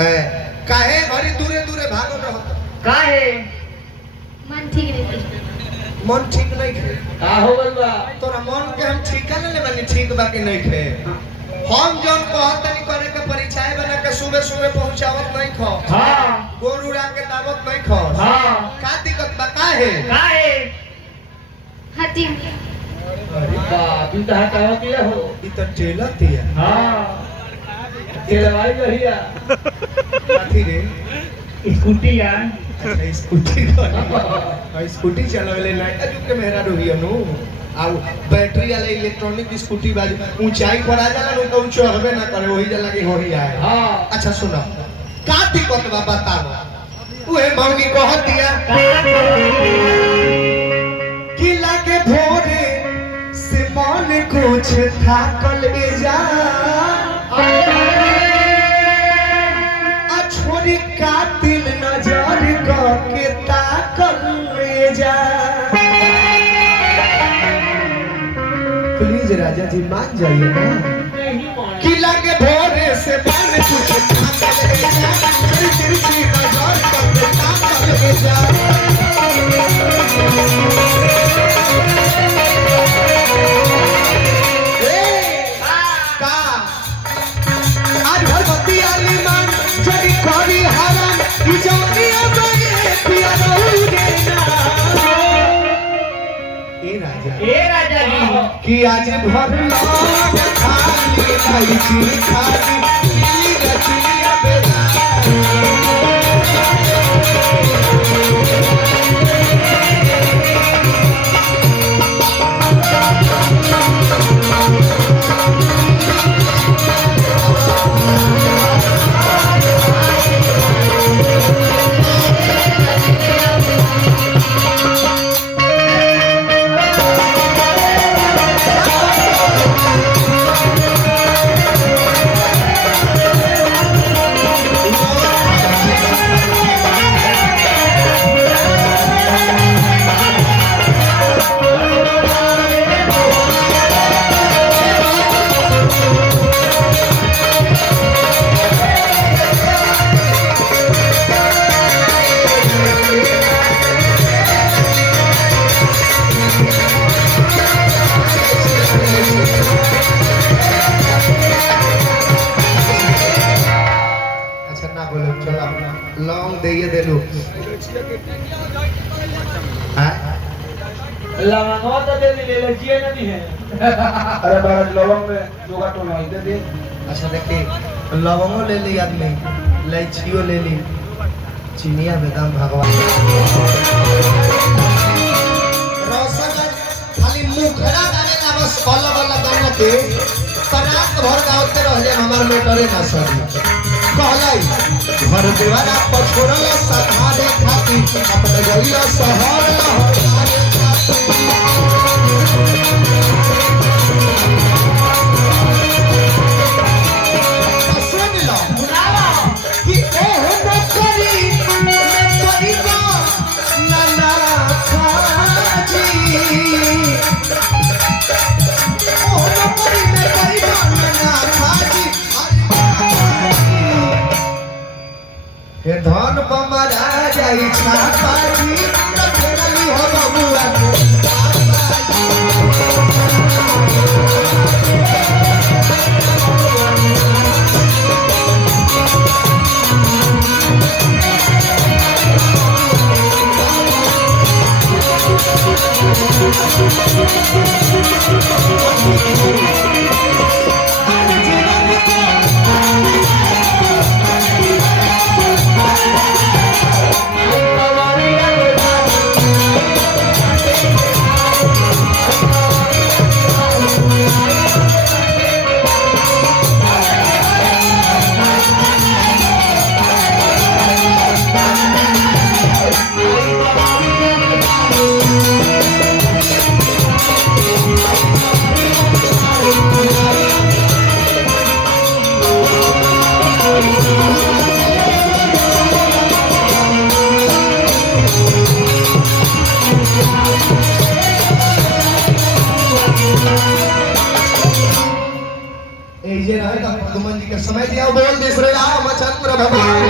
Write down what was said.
काहे घरी दूरे दूरे भागल रहत काहे मन ठीक नहीं मन ठीक नहीं खे का हो गइल बा तोरा मन के हम ठीक कर ले बानी ठीक बा कि नहीं खे हम जौन कहत नहीं करे के परिचय बना के सुबह सुबह पहुंचावत नहीं खो हां गोर उड़ा के दावत नहीं खो हां का दिक्कत बा काहे हटी अरे बा तू तो हटाओ किया हो ई त टेला तिया हां तेलवाई रहिया काठी रे स्कूटी यार अच्छा स्कूटी स्कूटी चलावेले नाइट जुग के मेहरा रोहिया नो आ बैटरी वाला इलेक्ट्रॉनिक स्कूटी बाज ऊंचाई पर आ जाला नो तो चढ़बे ना करे वही जला के होही आए हां अच्छा सुनो का दिक्कत बा बताओ उहे मौगी कहत दिया कि लागे भोरे से मन कुछ थाकल जा आ छोरी कातिल नजर के ताकल जा प्लीज राजा जी मान जाइए ना नहीं मान कि लागे भोरे से मन कुछ थाकल जा छोरी तिरछी नजर के ताकल जा ए राजा जी कि आज भर लोग खाली खाली खाली दिल्ली रचनिया बेला लौंग दे देलू लवंगवा तो दे ले लजिए नहीं है अरे बार लौंग में जोगा तो नहीं दे दे अच्छा देखिए लौंगो ले ली आदमी इलायचियो ले ली चीनिया बेदाम भगवान रसगन खाली मुखरा गाने का बस वाला वाला गाना के तनाक भर गावते रह जाए हमार मेटरे ना सही कहलाई घर देवारा पछोरल सधारे खाती अपने गइया शहर लहराए खाती सुन लो कि ओह नौकरी में पड़ी जा नाना खाजी ओह नौकरी में पड़ी जा नाना खाजी हे धन बमरा जाई छापाजी रखली हो बबुआ के के समय दिया बोल दे श्री रामचंद्र भगवान